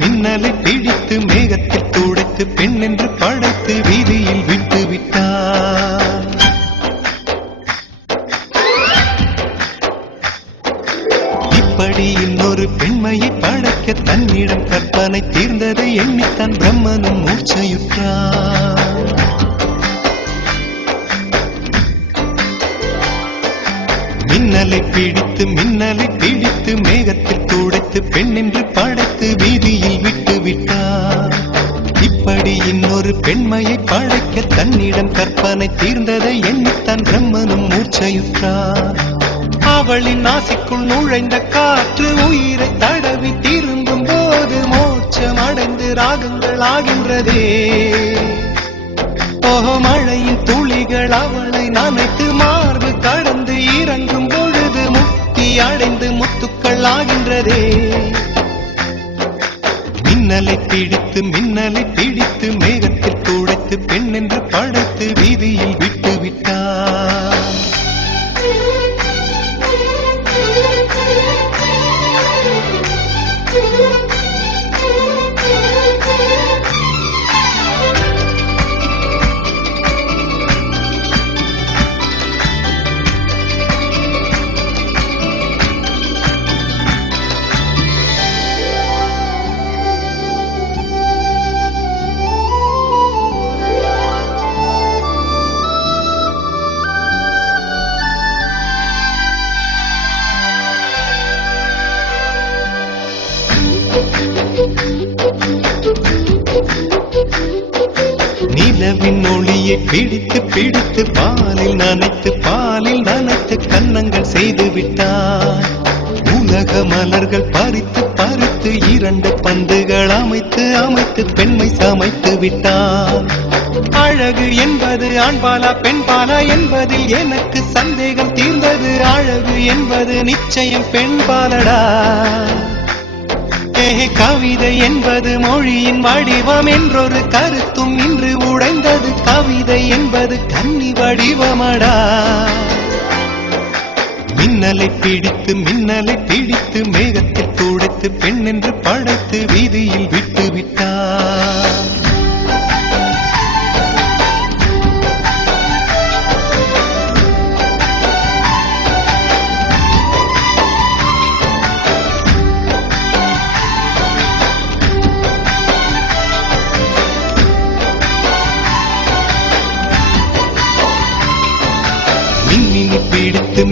மின்னலை பிடித்து மேகத்தில் துடைத்து பெண் என்று படைத்து வீதியில் விட்டு விட்டார். இப்படி இன்னொரு பெண்மையை படைக்க தன்னிடம் கற்பனை தீர்ந்ததை எண்ணித்தான் பிரம்மனும் மூச்சையுற்றார். மின்னலை பிடித்து மேகத்தில் துடைத்து பெண் என்று படைத்து வீதியில் விட்டு விட்டார். இப்படி இன்னொரு பெண்மையை படைக்க தன்னிடம் கற்பனை தீர்ந்ததை எண்ணித்தான் பிரம்மனும் மூச்சையுற்றார். அவளின் நாசிக்குள் நுழைந்த காற்று உயிரை தடவி திரும்பும் போது மோட்சம் அடைந்து ராகங்கள் ஆகின்றதே. மழையின் துளிகள் அவளை நனைத்து மார்பு கடந்து இறங்கும் பொழுது முக்தி அடைந்து முத்துக்கள் ஆகின்றதே. மின்னலை பிடித்து மேகத்தில் துடைத்து பெண் என்று படைத்து வீதியில் விட்டு விட்டார். நிலவின் ஒளியை பிடித்து பாலில் நனைத்து கன்னங்கள் செய்து விட்டார். உலக மலர்கள் பறித்து இரண்டு பந்துகள் அமைத்து பெண்மை சமைத்து விட்டார். அழகு என்பது ஆண்பாலா பெண்பாலா என்பதில் எனக்கு சந்தேகம் தீர்ந்தது. அழகு என்பது நிச்சயம் பெண்பாலடா. கவிதை என்பது மொழியின் வடிவம் என்றொரு கருத்தும் இன்று உடைந்தது. கவிதை என்பது கன்னி வடிவமடா. மின்னலை பிடித்து மேகத்தில் துடைத்து பெண் என்று படைத்து வீதியில் விட்டு விட்டார்.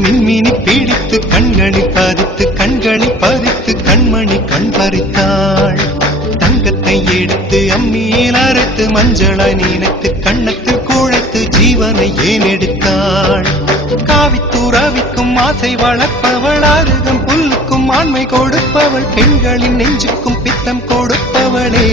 மின்மினி பிடித்து கண்களில் பதித்து கண்மணி கண் பறித்தாள். தங்கத்தை எடுத்து அம்மியில் அரைத்து மஞ்சளாய் நினைத்து கண்ணத்தில் குழைத்து ஜீவனை ஏன் எடுத்தாள். காவித்துறவிக்கும் ஆசை வளர்ப்பவள், அருகம் புல்லுக்கும் ஆண்மை கொடுப்பவள், பெண்களின் நெஞ்சுக்கும் பித்தம் கொடுப்பவளே.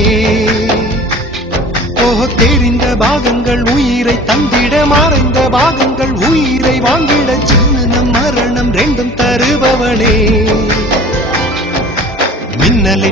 தெரிந்த பாகங்கள் உயிரை தந்திட, மறைந்த பாகங்கள் உயிரை வாங்கிட, ஜனனம் மரணம் ரெண்டும் தருபவளே. மின்னலை